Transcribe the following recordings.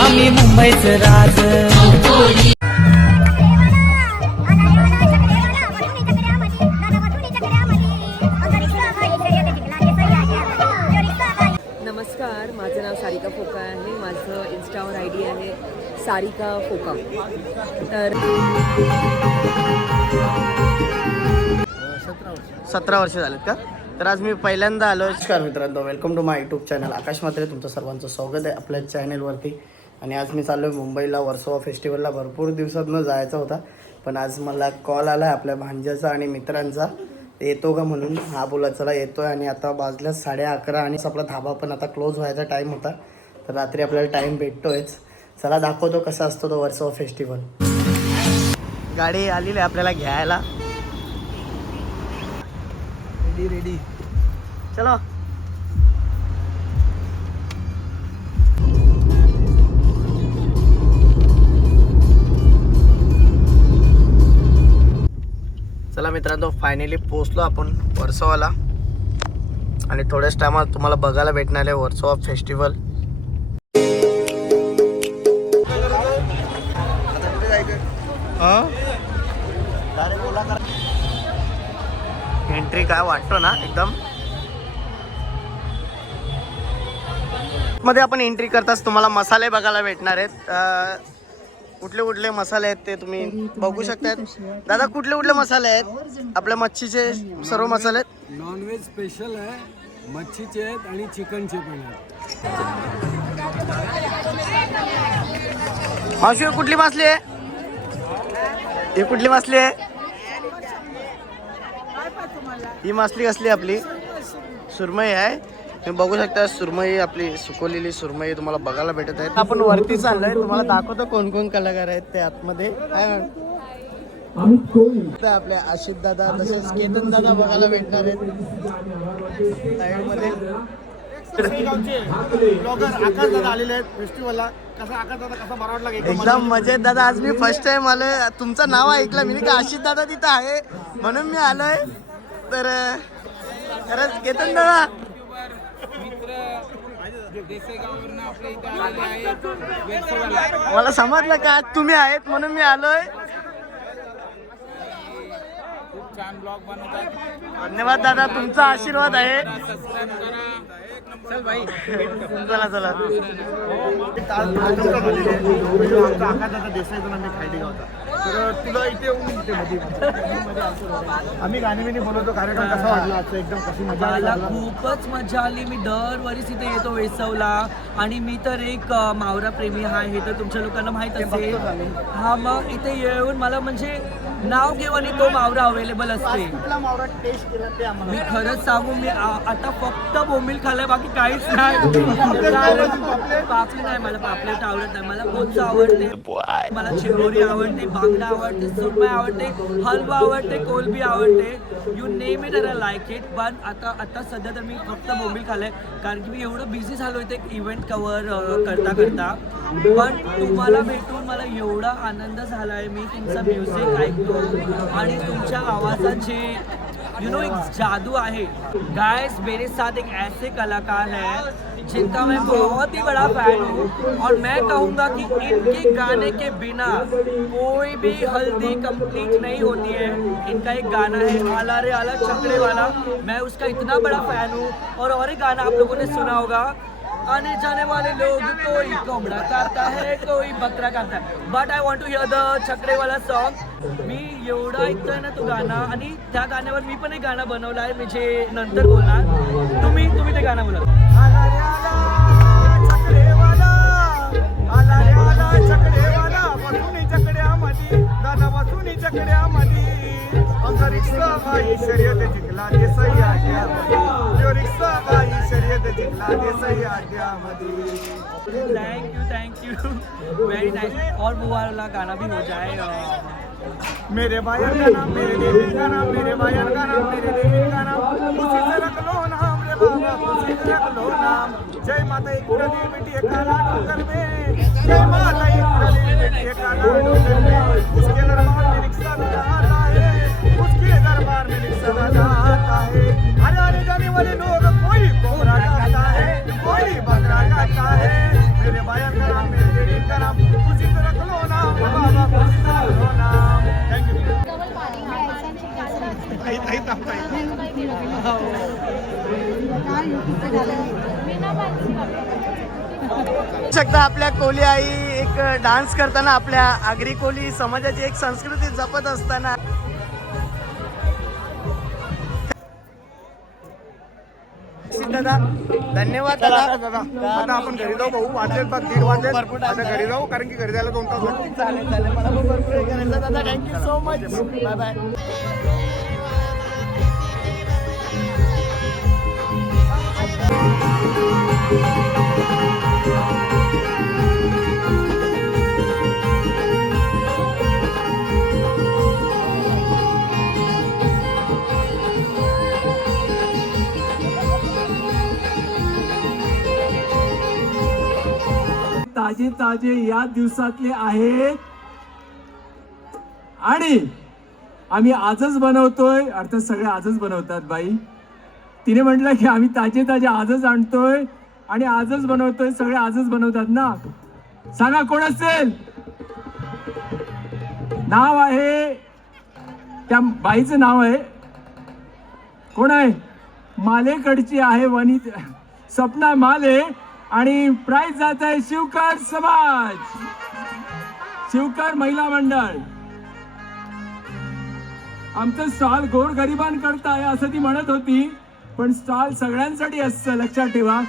आम्ही मुंबईचं राज. नमस्कार माझं नाव सारिका फोका आहे. माझं इन्स्टावर आय डी आहे सारिका फोका. तर सतरा वर्ष झालेत का? तर आज मी पहिल्यांदा आलो नमस्कार मित्रांनो welcome to my YouTube channel Akash Matre तुमचं सर्वांचं स्वागत आहे आपल्या चॅनलवरती आणि आज मी चाललो आहे मुंबईला वर्सोवा फेस्टिवलला भरपूर दिवसातनं जायचा होता पण आज मला कॉल आला आहे आपल्या भांज्याचा आणि मित्रांचा. येतो का म्हणून? हा बोला चला येतोय. आणि आता वाजल्या साडे अकरा आणि आपला धाबा पण आता क्लोज व्हायचा टाईम होता. तर रात्री आपल्याला टाईम भेटतोयच. चला दाखवतो कसा असतो तो वर्सोवा फेस्टिवल गाडी आलेली आहे आपल्याला घ्यायला. रेडी रेडी चलो. चला मित्रांनो फायनली पोचलो आपण वर्सोवाला. आणि थोड्याच टायमात तुम्हाला बघायला भेटणार आहे वर्सोवा फेस्टिवल एंट्री काय वाटतो ना एकदम? मध्ये आपण एंट्री करताच तुम्हाला मसाले बघायला भेटणार आहेत. कुठले कुठले मसाले आहेत ते तुम्ही बघू शकतात दादा कुठले कुठले मसाले आहेत? आपल्या मच्छीचे सर्व मसाले आहेत. नॉनव्हेज स्पेशल आहे. मच्छीचे आहेत आणि चिकनचे पण आहेत. मावशी कुठली मासली आहे? ही कुठली मासली आहे? ही मासली कसली आपली? सुरमई आहे. तुम्ही बघू शकता सुरमई आपली सुकवलेली सुरमई तुम्हाला बघायला भेटत आहे. आपण वरती चाललोय तुम्हाला दाखवतो कोण कोण कलाकार आहेत ते आतमध्ये. काय म्हणतो? आपल्या आशिष दादा तसंच केतन दादा बघायला भेटणार आहेत. एकदम मजेत दादा आज मी फर्स्ट टाइम आलोय. तुमचं नाव ऐकलं मी का आशिष दादा तिथं आहे म्हणून मी आलोय. तर खरंच केतन दादा मला समजलं का? आज तुम्ही आहेत म्हणून मी आलोय. धन्यवाद दादा तुमचा आशीर्वाद आहे. चला चला. तर तुला इथे येऊन मध्ये आम्ही गाणी बिणी बोलवतो कार्यक्रम कसा वाटला आजचा? एकदम कशी मजा आली मला? खूपच मजा आली. मी दरवर्षी इथे येतो वेसवला आणि मी तर एक अ, मावरा प्रेमी आहे हे तर तुमच्या लोकांना माहीत असेल. हा मग इथे येऊन मला म्हणजे नाव घेऊ आणि तो मावरा अवेलेबल असते. कुठला मावरा टेस्ट केला ते आम्हाला? मी खरंच सांगू मी आ- आता फक्त बोंबील खाल्लाय बाकी काहीच नाही. पापले नाही. मला पापलेट आवडत नाही. मला कोणचं आवडते मला चिरोरी आवडते बांगडा आवडते सुरमई आवडते हलवा आवडते कोलबी आवडते. You name it I like it पण आता आता सध्या तर मी फक्त बोंबील खाल्लंय. कारण की मी एवढं बिझी झालो इथे इव्हेंट कवर करता करता. पण तुम्हाला भेटून मला एवढा आनंद झाला आहे मी तुमचा म्युझिक ऐकतो. आणि तुमच्या आवाजाचे यू नो एक जादू आहे. गायस मेरे साथ एक ऐसे कलाकार है. जिनका मैं बहुत ही बड़ा फ़ैन हूँ और मैं कहूँगा कि इनके गाने के बिना कोई भी हल्दी कंप्लीट नहीं होती है। इनका एक गाना है, आला रे आला चकड़े वाला। मैं उसका इतना बड़ा फ़ैन हूँ और और एक गाना आप लोगों ने सुना होगा आने जाने वाले लोग कोई कोमड़ा करता है कोई बकरा करता है। But I want to hear the छकडेवाला song मी एवढा ऐकतोय ना तो गाणं आणि त्या गाण्यावर मी पण एक गाणं बनवलं आहे मी जे नंतर बोलणार. तुम्ही तुम्ही ते गाणं बोला. आला रे आला चकडेवाला रिक्षा बाई शर्यत जिंकला ते जिंकला thank you thank you very nice और वो वाला गाना भी हो जाए मेरे भाई का नाम मेरे देवी का नाम मेरे भाई का नाम मेरे देवी का नाम। उसी से रख लो नाम रे बाबा उसी से रख लो नाम। जय माता एक देवी बेटी एक काला डोंगर में। शकता आपल्या कोली आई एक डान्स करताना आपल्या आगरी कोली समाजाची एक संस्कृती जपत असताना. दादा धन्यवाद दादा. दादा आता आपण घरी जाऊ भाऊ. वाजले पण दीड आता घरी जाऊ कारण की घरी जायला दोन तास चालेल चालेल. मला भरपूर दादा thank you so much bye bye ताजे ताजे या दिवसातले आहेत. आणि आम्ही आजच बनवतोय. अर्थात सगळे आजच बनवतात बाई. तिने म्हटलं की आम्ही ताजे ताजे आजच आणतोय आणि आजच बनवतोय सगळे आजच बनवतात ना? सांगा कोण असेल? नाव आहे त्या बाईचं नाव आहे. कोण आहे? मालेकडची आहे वनित सपना माले आणि प्राईज जात आहे शिवकर समाज. शिवकर महिला मंडळ. आमचं साल गोर गरिबांकरता आहे असं ती म्हणत होती. पण स्टॉल सगळ्यांसाठी असतं लक्षात ठेवा.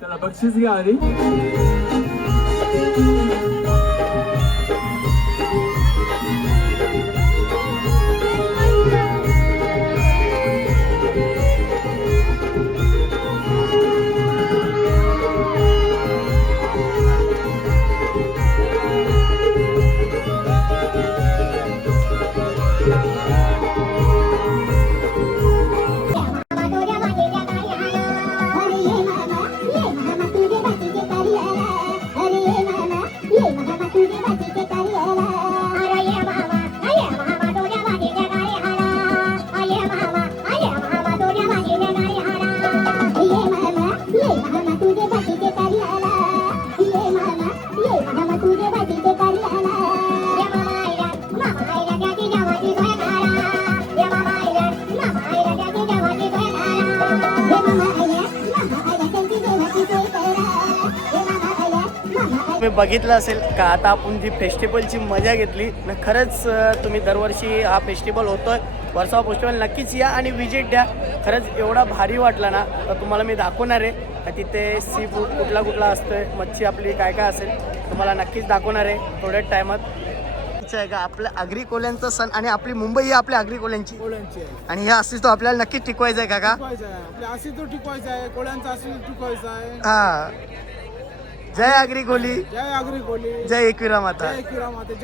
त्याला बक्षीस घ्या आधी. बघितलं असेल का आता आपण जी फेस्टिवलची मजा घेतली ना खरंच तुम्ही दरवर्षी हा फेस्टिवल होतोय. वर्षा फेस्टिवल नक्कीच या आणि विजिट द्या. खरंच एवढा भारी वाटला ना तर तुम्हाला मी दाखवणार आहे. का तिथे सी फूड कुठला कुठला असतोय मच्छी आपली काय काय असेल तुम्हाला नक्कीच दाखवणार आहे थोड्याच टायमात. आहे का आपल्या आगरी कोल्यांचा सण आणि आपली मुंबई ही आपल्या आगरी कोल्यांची आहे. आणि हे अस्तित्व आपल्याला नक्कीच टिकवायचं आहे आहे. आपल्या अस्तित्व टिकवायचं आहे कोळ्यांचं अस्तित्व टिकवायचं आहे. हा. जय आगरी कोली जय आगरी कोली जय एकविरा माता. जय माते.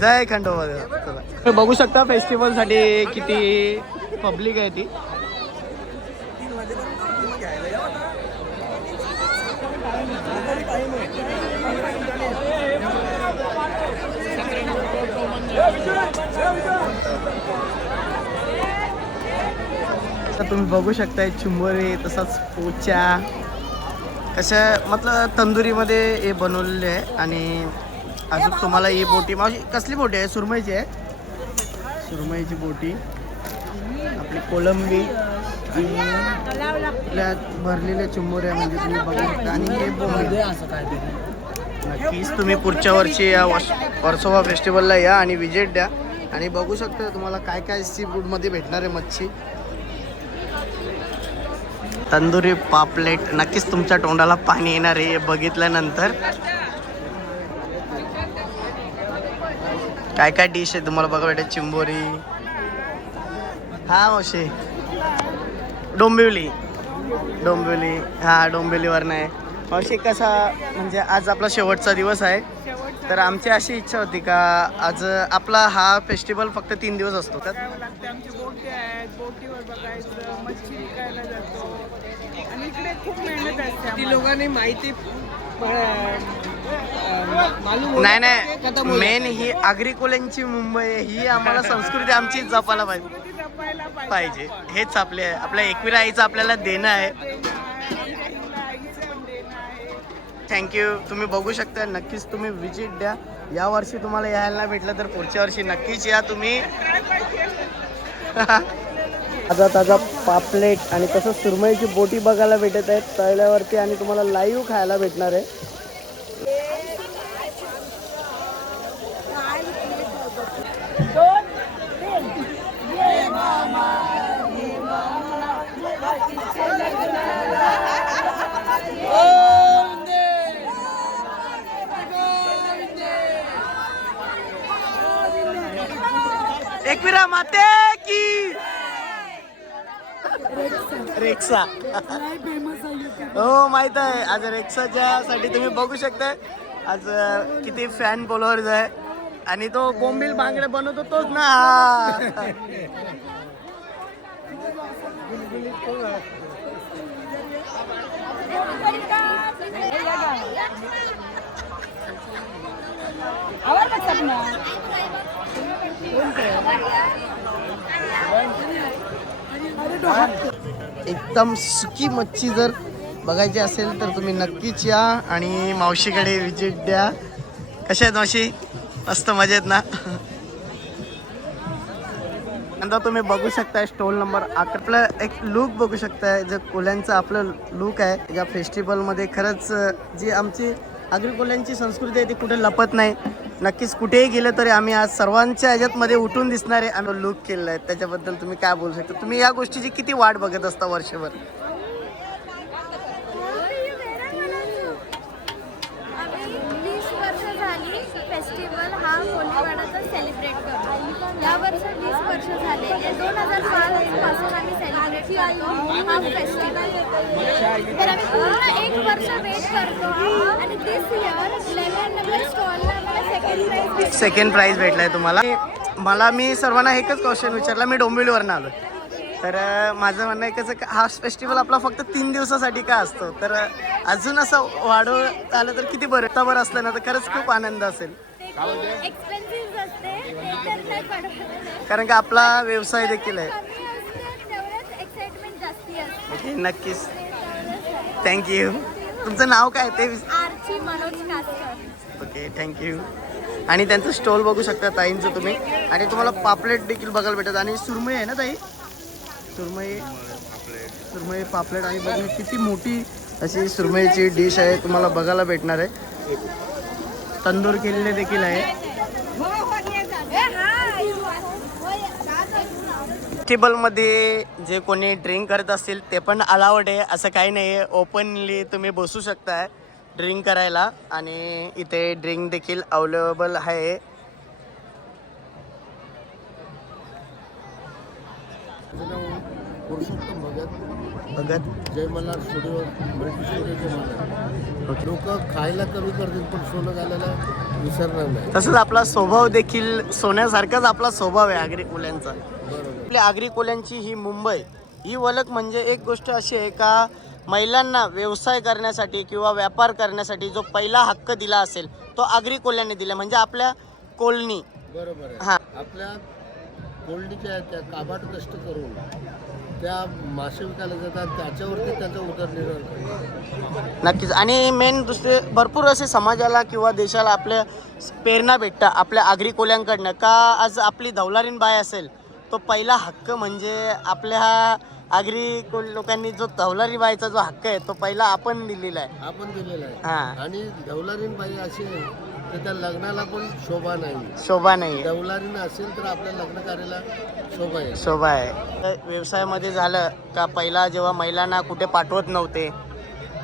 जय खंडोबा तुम्ही बघू शकता फेस्टिवलसाठी किती पब्लिक आहे ती. तर तुम्ही बघू शकताय चिंबोरी तसंच पोच्या कसं मतलब तंदुरीमध्ये हे बनवलेले आहे आणि अजून तुम्हाला ही बोटी माझी कसली बोटी आहे? सुरमईची आहे? सुरमईची बोटी. आपली कोलंबी आणि आपल्या भरलेल्या चिंबोऱ्या म्हणजे तुम्ही बघू शकता. आणि हे नक्कीच तुम्ही पुढच्या वर्षी या वॉश वर्सोवा फेस्टिवलला या आणि विजिट द्या. आणि बघू शकता तुम्हाला काय काय सी फूडमध्ये भेटणार आहे मच्छी. तंदुरी पापलेट नक्कीच तुमच्या तोंडाला पाणी येणार आहे हे बघितल्यानंतर. काय काय डिश आहे तुम्हाला बघा भेटेल चिंबोरी. हा मावशी. डोंबिवली. डोंबिवली. हा डोंबिवलीवर नाही मावशी कसा म्हणजे आज आपला शेवटचा दिवस आहे. तर आमची अशी इच्छा होती का आज आपला हा फेस्टिवल फक्त तीन दिवस असतो. तर खूप मेहनत असते ती. लोकांनी माहिती नाही नाही. मेन ही आगरी कोल्यांची मुंबई आहे. ही आम्हाला संस्कृती आमची जपायला पाहिजे. पाहिजे. हेच आपले आपल्या एकविरा आईचं आपल्याला देणं आहे. थँक्यू तुम्ही बघू शकता नक्कीच तुम्ही विजिट द्या. या वर्षी तुम्हाला यायला नाही भेटलं तर पुढच्या वर्षी नक्कीच या तुम्ही. ताजा ताजा पापलेट आणि तसंच सुरमईची बोटी बघायला भेटत आहेत तळल्यावरती आणि तुम्हाला लाईव्ह खायला भेटणार आहे Go माते की रेक्सा हो माहीत आहे. आज रेक्साच्या साठी तुम्ही बघू शकताय. आज किती फॅन फॉलोअर्स आहे. आणि तो बोंबील बांगडे बनवतो तोच ना हा. एकदम सुकी मच्छी जर बघायची असेल तर तुम्ही नक्कीच या आणि मावशीकडे विजिट द्या. कशा आहेत मावशी? मस्त मजेत ना? नंतर तुम्ही बघू शकताय स्टॉल नंबर आपलं एक लुक बघू शकताय जे कोल्यांचं आपलं लुक आहे. या फेस्टिवलमध्ये खरंच जी आमची आगरी कोल्यांची संस्कृती आहे ती कुठे लपत नाही. नक्कीच कुठेही गेलं तरी आम्ही आज सर्वांच्या ह्याच्यातमध्ये उठून दिसणारे आम्ही लुक केलेलं आहे. त्याच्याबद्दल तुम्ही काय बोलू शकता? तुम्ही या गोष्टीची किती वाट बघत असता वर्षभर? वर्ष फेस्टिवल हा कोलीवाडाचा सेलिब्रेट करतो या वर्षी वीस वर्ष झाले. दोन हजार पाच पासून आम्ही सेलिब्रेट करतो. हा फेस्टिवल तर आम्ही पूर्ण एक वर्ष वेट करतो आणि दिस इयर नंबर स्टॉलला आम्हाला सेकंड प्राइज सेकंड प्राइज भेटलाय तुम्हाला. मला मी सर्वांना एकच क्वेश्चन विचारला मी डोंबिवलीवरनं आलो तर माझं म्हणणं आहे कसं का हा फेस्टिवल आपला फक्त तीन दिवसासाठी का असतो? तर अजून असं वाढवत आलं तर किती बरं? बरं असलं ना तर खरंच खूप आनंद असेल. कारण का आपला व्यवसाय देखील आहे कमी असते तेवढंच एक्साइटमेंट जास्ती असते ओके नक्कीच. थँक्यू तुमचं नाव काय ते ओके थँक्यू आणि त्यांचं स्टॉल बघू शकता ताईंचं तुम्ही. आणि तुम्हाला पापलेट देखील बघायला भेटत आणि सुरमई आहे ना ताई? सुरमई सुरमई पापलेट. आणि बघू किती मोठी अशी सुरमईची डिश आहे तुम्हाला बघायला भेटणार आहे. तंदूर केलेले देखील आहे. फेस्टिवलमध्ये जे कोणी ड्रिंक करत असतील ते पण अलाउड आहे. असं काही नाही आहे. ओपनली तुम्ही बसू शकताय ड्रिंक करायला आणि इथे ड्रिंक देखील अवेलेबल आहे. पुरुषोत्तम भगत. बघत जय मल्हार स्टुडिओ मल्टी स्टुडिओचे मालक लोक खायला कमी करतील पण सोनं घालायला विसरणार नाही. तसंच आपला स्वभाव देखील सोन्यासारखाच आपला स्वभाव आहे आगरी कोल्यांचा बरोबर. आपल्या आगरी कोल्यांची ही मुंबई. ही ओळख म्हणजे एक गोष्ट अशी आहे का महिलांना व्यवसाय करण्यासाठी किंवा व्यापार करण्यासाठी जो पहिला हक्क दिला असेल तो आगरी कोल्यांनी दिला. म्हणजे आपल्या कोलनी. बरोबर आहे. हा. आपल्या कोल्डीच्या त्या काबाड कष्ट करून त्या मासे विकायला जातात त्याच्यावरती त्याचा उदरनिर्वाह करतात. नक्कीच. आणि मेन दुसरे भरपूर असे समाजाला किंवा देशाला आपल्या प्रेरणा भेटतं आपल्या आगरी कोल्यांकडनं. का आज आपली धवलारीन बाय असेल तो पहिला हक्क म्हणजे आपल्या आगरी कोल लोकांनी जो धवलारी बायचा जो हक्क आहे तो पहिला आपण दिलेला आहे. आपण दिलेला हा. आहे आणि दौलारीन बाई असेल तर त्या लग्नाला पण शोभा नाही. शोभा नाही आहे दौलारीन असेल तर आपल्या लग्न कार्याला शोभा आहे. शोभा आहे. तर व्यवसायामध्ये झालं का पहिला जेव्हा महिलांना कुठे पाठवत नव्हते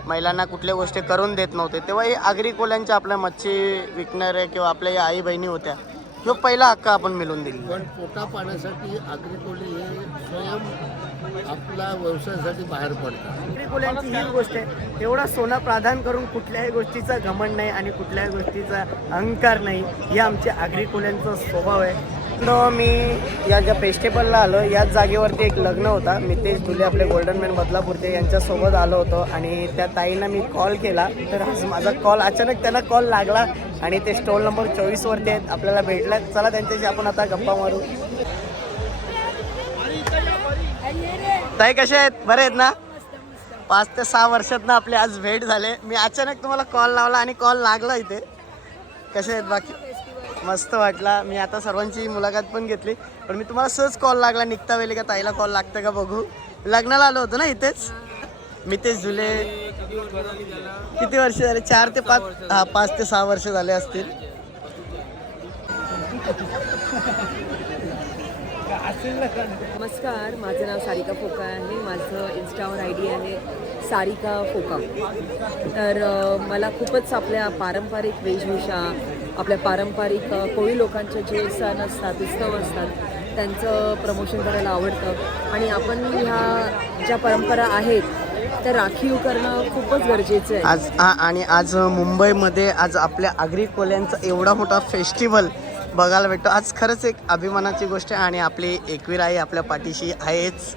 महिलांना कुठल्या गोष्टी करून देत नव्हते तेव्हा हे आगरी कोल्यांच्या आपल्या मच्छी विकणारे किंवा आपल्या या आई बहिणी होत्या. जो पहिला हक्क आपण मिळून दिली पण पोटा पाण्यासाठी आगरी कोळी हे स्वयं आपला व्यवसायासाठी बाहेर पडतात. आगरी कोल्यांची हीच गोष्ट आहे. एवढा सोना प्राधान करून कुठल्याही गोष्टीचा घमंड नाही आणि कुठल्याही गोष्टीचा अहंकार नाही. हे आमच्या आगरी कोल्यांचा स्वभाव आहे. तो मी या ज्या फेस्टिवलला आलो याच जागेवरती एक लग्न होता. मितेश धुले आपले गोल्डन मॅन बदलापूरचे यांच्यासोबत आलो होतो आणि त्या ताईंना मी कॉल केला. तर आज माझा कॉल अचानक त्यांना कॉल लागला आणि ते स्टॉल नंबर चोवीसवरती आहेत. आपल्याला भेटल्यात. चला त्यांच्याशी आपण आता गप्पा मारू. ताई कसे आहेत? बरे आहेत ना? पाच ते सहा वर्षात ना आपली आज भेट झाले. मी अचानक तुम्हाला कॉल लावला आणि कॉल लागला इथे. कसे आहेत बाकी? मस्त वाटला. मी आता सर्वांची मुलाखत पण घेतली. पण मी तुम्हाला सहज कॉल लागला. निघता वेळी का ताईला कॉल लागतं का बघू. लग्नाला आलो होतो ना इथेच? मितेश झुले. किती वर्ष झाले? चार ते पाच हा पाच ते सहा वर्ष झाले असतील. नमस्कार. माझं नाव सारिका फोका आहे. माझं इन्स्टावर आय डी आहे सारिका फोका. तर मला खूपच आपल्या पारंपरिक वेशभूषा आपल्या पारंपरिक कोळी लोकांचे जे सण असतात उत्सव असतात त्यांचं प्रमोशन करायला आवडतं. आणि आपण ह्या ज्या परंपरा आहेत त्या राखीव करणं खूपच गरजेचं आहे. आज हा आणि आज मुंबईमध्ये आज आपल्या आगरी कोल्यांचा एवढा मोठा फेस्टिवल बघायला भेटतो. आज खरंच एक अभिमानाची गोष्ट आहे आणि आपली एकवीर आई आपल्या पाठीशी आहेच.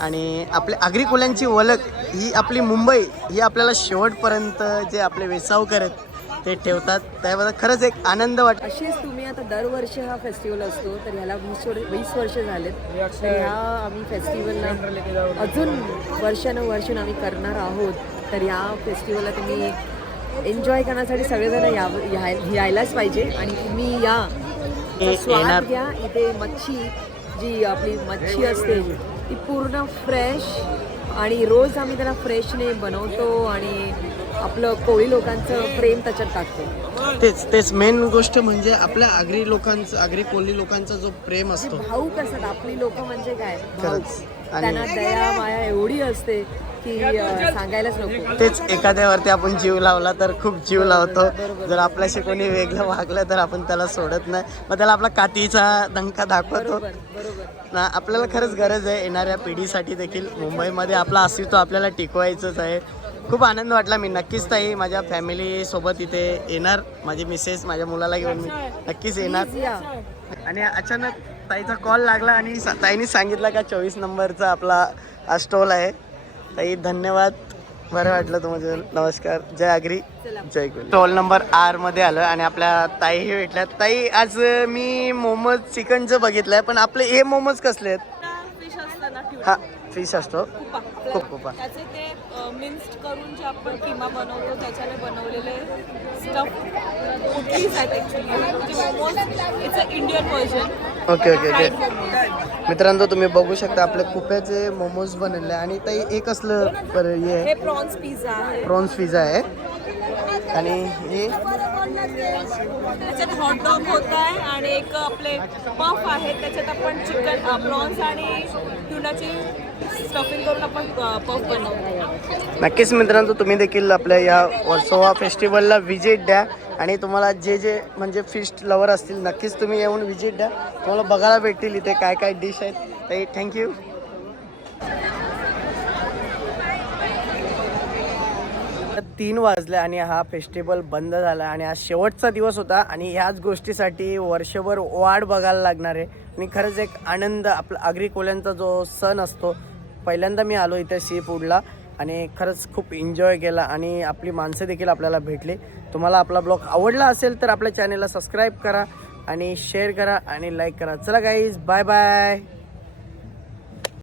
आणि आपल्या आगरी कोल्यांची ओळख ही आपली मुंबई ही आपल्याला शेवटपर्यंत जे आपले वेसावकर आहेत ते ठेवतात. त्याबद्दल खरंच एक आनंद वाट अशीच तुम्ही आता दरवर्षी हा फेस्टिवल असतो. तर ह्याला वीस वीस वर्ष झालेत. तर ह्या आम्ही फेस्टिवलला अजून वर्षानुवर्ष आम्ही करणार आहोत. तर या फेस्टिवलला तुम्ही एन्जॉय करण्यासाठी सगळेजण या याय- यायलाच पाहिजे. आणि तुम्ही या. स्वाद येणार- घ्या. इथे मच्छी जी आपली मच्छी असते ती पूर्ण फ्रेश आणि रोज आम्ही त्याला फ्रेशने बनवतो आणि आपलं कोळी लोकांचं प्रेम त्याच्यात टाकतो. तेच तेच मेन गोष्ट म्हणजे आपल्या आगरी लोकांचं आगरी कोल्ही लोकांचा जो प्रेम असतो. भाऊ कसं आपली लोक म्हणजे काय? भाऊ. खरंच. आणि- त्यांना दया माया एवढी असते की अं, सांगायलाच नको. तेच एखाद्यावरती आपण जीव लावला तर खूप जीव लावतो. जर आपल्याशी कोणी वेगळं वागलं तर आपण त्याला सोडत नाही. मग त्याला आपला काठीचा डंका दाखवतो. ना आपल्याला खरंच गरज आहे येणाऱ्या पिढीसाठी देखील. मुंबईमध्ये आपलं अस्तित्व आपल्याला टिकवायचंच आहे. खूप आनंद वाटला मी नक्कीच ताई माझ्या फॅमिली सोबत इथे येणार. माझी मिसेस माझ्या मुलाला घेऊन मी नक्कीच येणार. आणि अचानक ताईचा कॉल लागला आणि सा- ताईने सांगितलं का चोवीस नंबरचा आपला स्टॉल आहे. ताई धन्यवाद. बरं वाटलं तुमचं. नमस्कार. जय आगरी. जय गुरु स्टॉल नंबर आरमध्ये आलं आणि आपल्या ताई हे भेटल्या ताई आज मी मोमोज चिकनचं बघितलंय पण आपले हे मोमोज कसले आहेत? हा. फिश असतो. कुपा. खूप खूप त्याचे ते मिन्स्ड करून जे आपण किमा बनवतो त्याच्याने बनवलेले स्टफ कुकीज आहेत actually momos it's a Indian version okay okay okay मित्रांनो तुम्ही बघू शकता आपल्या कुप्याचे मोमोज बनवले आणि ताई एक असलं पर हे प्रॉन्स पिझ्झा आहे. प्रॉन्स पिझ्झा आहे. आणि हे? त्याच्यात हॉटडॉग होत आहे आणि एक आपले पफ आहे त्याच्यात आपण चिकन प्रॉन्स आणि ट्युनाची स्टफिंग करून आपण पफ बनवतो नक्कीच मित्रांनो तुम्ही देखील आपल्या या वर्सोवा फेस्टिवलला व्हिजिट द्या आणि तुम्हाला जे जे म्हणजे फिश लवर असतील नक्कीच तुम्ही येऊन व्हिजिट द्या. तुम्हाला बघायला भेटतील इथे काय काय डिश आहेत. ताई थँक्यू तीन वाजले आणि हा फेस्टिवल बंद झाला आणि आज शेवटचा दिवस होता आणि ह्याच गोष्टीसाठी वर्षभर वाट बघायला लागणार आहे. आणि खरंच एक आनंद आपला आगरी कोल्यांचा जो सण असतो पहिल्यांदा मी आलो इथे सी फूडला आणि खरंच खूप एन्जॉय केला आणि आपली माणसं देखील आपल्याला भेटली. तुम्हाला आपला ब्लॉग आवडला असेल तर आपल्या चॅनेलला सबस्क्राईब करा आणि शेअर करा आणि लाईक करा. चला गाईज बाय बाय